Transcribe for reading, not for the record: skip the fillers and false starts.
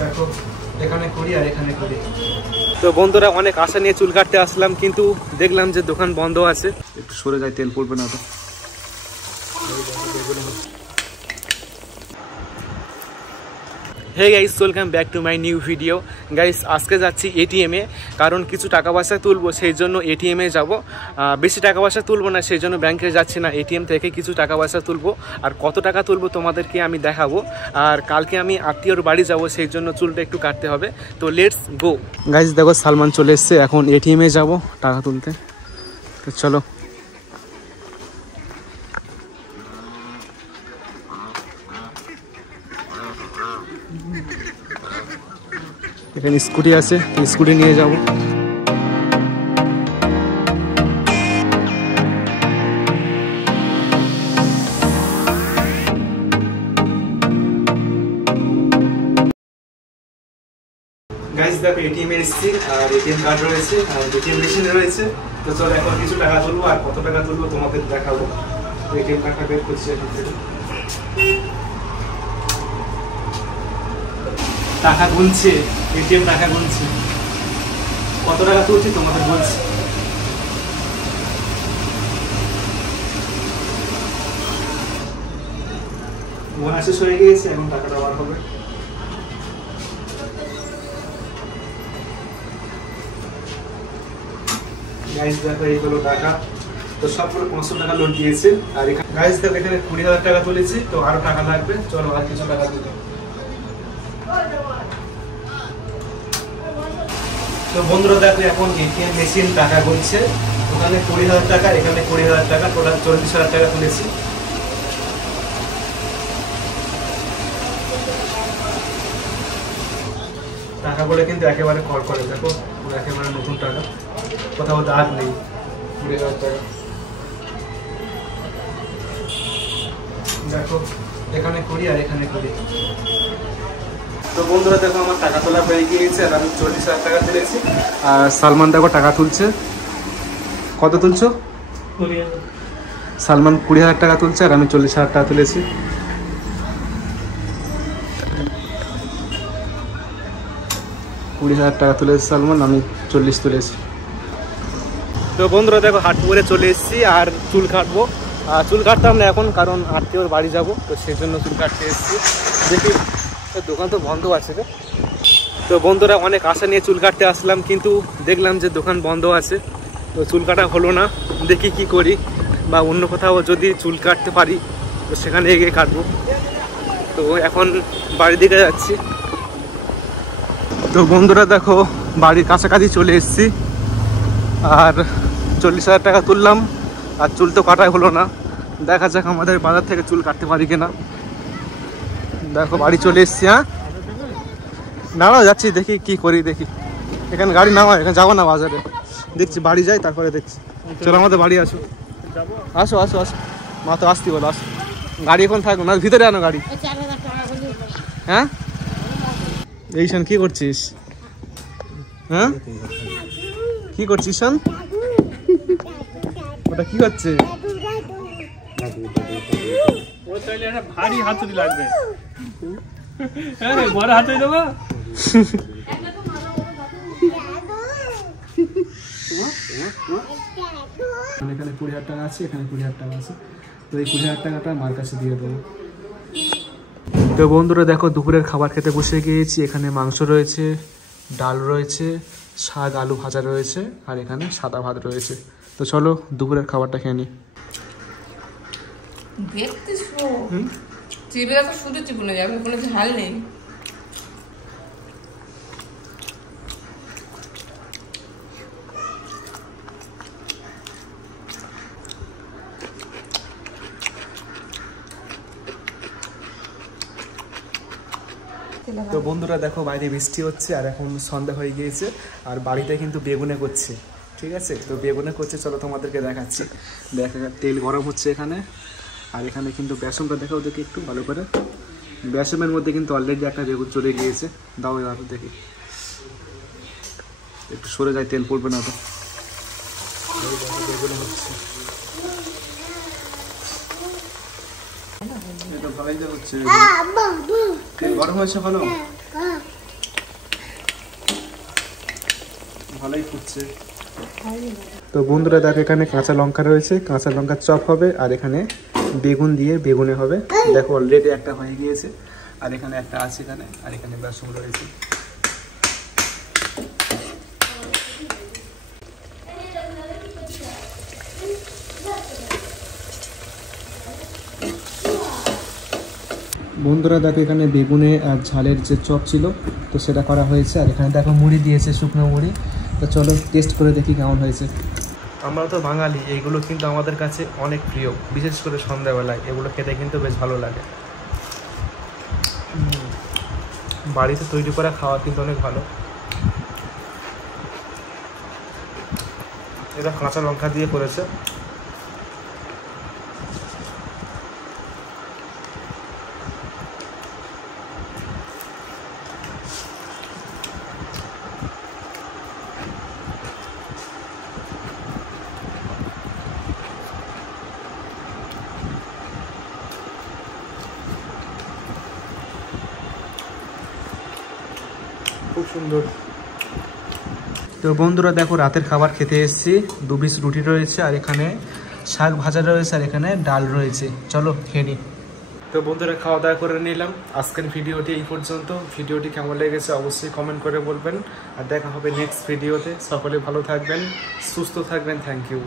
দেখো এখানে করি আর এখানে করি। তো বন্ধুরা অনেক আশা নিয়ে চুল কাটতে আসলাম, কিন্তু দেখলাম যে দোকান বন্ধ আছে। একটু সরে যায়, তেল পড়বে না তো। Hey guys, welcome back to my new video. Guys আজকে যাচ্ছি এটিএমে, কারণ কিছু টাকা পয়সা তুলবো, সেই জন্য এটিএমে যাব। বেশি টাকা পয়সা তুলবো না, সেই জন্য ব্যাংকে যাচ্ছি না, এটিএম থেকে কিছু টাকা পয়সা তুলবো। আর কত টাকা তুলবো তোমাদেরকে আমি দেখাবো। আর কালকে আমি আত্মীয়র বাড়ি যাব, সেই জন্য চুলটা একটু কাটতে হবে। তো লেটস গো। গাইস দেখো সালমান চলে এসছে, এখন এটিএমে যাব টাকা তুলতে। তো চলো। এখানে স্কুটি আছে, স্কুটি নিয়ে যাব। গাইস দেখো এটিএম এর এসেছি, আর এটিএম কার্ড রয়েছে আর এটিএম মেশিন রয়েছে। তো চলো এখন কিছু টাকা তুলবো, আর কত টাকা তুলবো তোমাদের দেখাবো। এটিএম কার্ডটা বের করছি এখন থেকে। টাকা গুনছে, এটিএম টাকা গুনছে। কত টাকা তুলছি তোমাদের বলছি। গোনা শেষ হয়ে গিয়েছে, এখন টাকাটা বার হবে। গাইস দেখো এইগুলো টাকা, তো সবগুলো 500 টাকা লোড দিয়েছে। আর এখানে গাইস দেখো এখানে 20,000 টাকা তুলেছি, তো আরো টাকা লাগবে। চলো আর কিছু টাকা দিতে। তো বন্ধুরা দেখো এখন এটিএম মেশিন টাকা গুনছে। ওখানে 20,000 টাকা, এখানে 20,000 টাকা, টোটাল 40,000 টাকা তুলেছি। টাকা বলে কিন্তু একেবারে কল করে, দেখো একেবারে নতুন টাকা, কোথাও দাগ নেই। 20,000 টাকা দেখো এখানে করি আর এখানে করি। তো বন্ধুরা দেখো আমার টাকা তোলা হয়ে গিয়েছে, আর আমি 40,000 টাকা তুলেছি। আর সালমান দেখো টাকা তুলছে। কত তুলছো? সালমান 20,000 টাকা তুলছে, আর আমি 40,000 টাকা তুলেছি। টাকা তুলেছি সালমান, আমি 40 তুলেছি। তো বন্ধুরা দেখো হাটপুরে চলে এসেছি, আর চুল কাটবো। চুল কাটতাম না এখন, কারণ আত্মীয়র বাড়ি যাব, তো সেই জন্য চুল কাটতে এসেছি। দেখি দোকান তো বন্ধ আছে রে। তো বন্ধুরা অনেক আশা নিয়ে চুল কাটতে আসলাম, কিন্তু দেখলাম যে দোকান বন্ধ আছে, তো চুল কাটা হলো না। দেখি কি করি, বা অন্য কোথাও যদি চুল কাটতে পারি তো সেখানে গিয়ে কাটবো। তো এখন বাড়ির দিকে যাচ্ছি। তো বন্ধুরা দেখো বাড়ির কাছাকাছি চলে এসেছি, আর 40,000 টাকা তুললাম, আর চুল তো কাটাই হলো না। দেখা যাক আমাদের বাজার থেকে চুল কাটতে পারি কিনা। দেখো বাড়ি চলে এসেছি। হ্যাঁ দাঁড়াও যাচ্ছি, দেখি কি করি। দেখি এখানে গাড়ি নামায়, এখানে যাবো না বাজারে, দেখছি বাড়ি যাই তারপরে দেখছি। চলো আমাদের বাড়ি আসো, আসো আসো আসো। মা তো আসতে বলো, আসো। গাড়ি এখন থাকো না, ভিতরে আনো গাড়ি। হ্যাঁ এইশান কি করছিস? হ্যাঁ কি করছিস শোন? ওটা কি হচ্ছে? ভারী হাতুড়ি লাগবে, বড় হাতুড়ি দেবো। এখানে 20,000 টাকা আছে, এখানে 20,000 টাকা আছে, তো এই 20,000 টাকাটা মার কাছে দিয়ে দেবো। তো বন্ধুরা দেখো দুপুরের খাবার খেতে বসে গিয়েছি। এখানে মাংস রয়েছে, ডাল রয়েছে, শাক আলু ভাজা রয়েছে, আর এখানে সাদা ভাত রয়েছে। তো চলো দুপুরের খাবারটা খেয়ে নিই। চিবিটা তো শুধু চিবুনে যাবে, কোনো ঝাল নেই। তো বন্ধুরা দেখো বাইরে বৃষ্টি হচ্ছে, আর এখন সন্ধ্যা হয়ে গিয়েছে, আর বাড়িতে কিন্তু বেগুনে করছে। ঠিক আছে, তো বেগুনে করছে, চলো তোমাদেরকে দেখাচ্ছি। দেখা তেল গরম হচ্ছে এখানে, আর এখানে কিন্তু বেসনটা দেখা ওদেরকে একটু ভালো করে। বেসনের মধ্যে কিন্তু অলরেডি একটা বেগুন চলে গিয়েছে। দাও এবার দেখি, একটু সরে যায়, তেল পড়বে না তো। বেগুন হচ্ছে, এটা ভালোই হচ্ছে। তেল গরম হয়েছে ভালো। ভালোই ফুটছে। তো বন্ধুরা দেখো এখানে কাঁচা লঙ্কা রয়েছে, কাঁচা লঙ্কার চপ হবে, আর এখানে বেগুন দিয়ে বেগুনে হবে। দেখো অলরেডি একটা হয়ে গিয়েছে, আর এখানে একটা আছে এখানে, আর এখানে বেসন রয়েছে। বন্ধুরা দেখো এখানে বেগুনে আর ঝালের যে চপ ছিল তো সেটা করা হয়েছে, আর এখানে দেখো মুড়ি দিয়েছে, শুকনো মুড়ি। তো চলো টেস্ট করে দেখি কেমন হয়েছে। আমরা তো বাঙালি, এইগুলো কিন্তু আমাদের কাছে অনেক প্রিয়, বিশেষ করে সন্ধ্যাবেলায় এগুলো খেতে কিন্তু বেশ ভালো লাগে। বাড়িতে তৈরি করা খাওয়া কিন্তু অনেক ভালো। এটা কাঁচা লঙ্কা দিয়ে করেছে। খুব সুন্দর। তো বন্ধুরা দেখো রাতের খাবার খেতে এসেছি, 2 পিস রুটি রয়েছে, আর এখানে শাক ভাজা রয়েছে, আর এখানে ডাল রয়েছে। চলো খেয়ে নিই। তো বন্ধুরা খাওয়া দাওয়া করে নিলাম। আজকের ভিডিওটি এই পর্যন্ত। ভিডিওটি কেমন লেগেছে অবশ্যই কমেন্ট করে বলবেন, আর দেখা হবে নেক্সট ভিডিওতে। সকলে ভালো থাকবেন, সুস্থ থাকবেন। Thank you.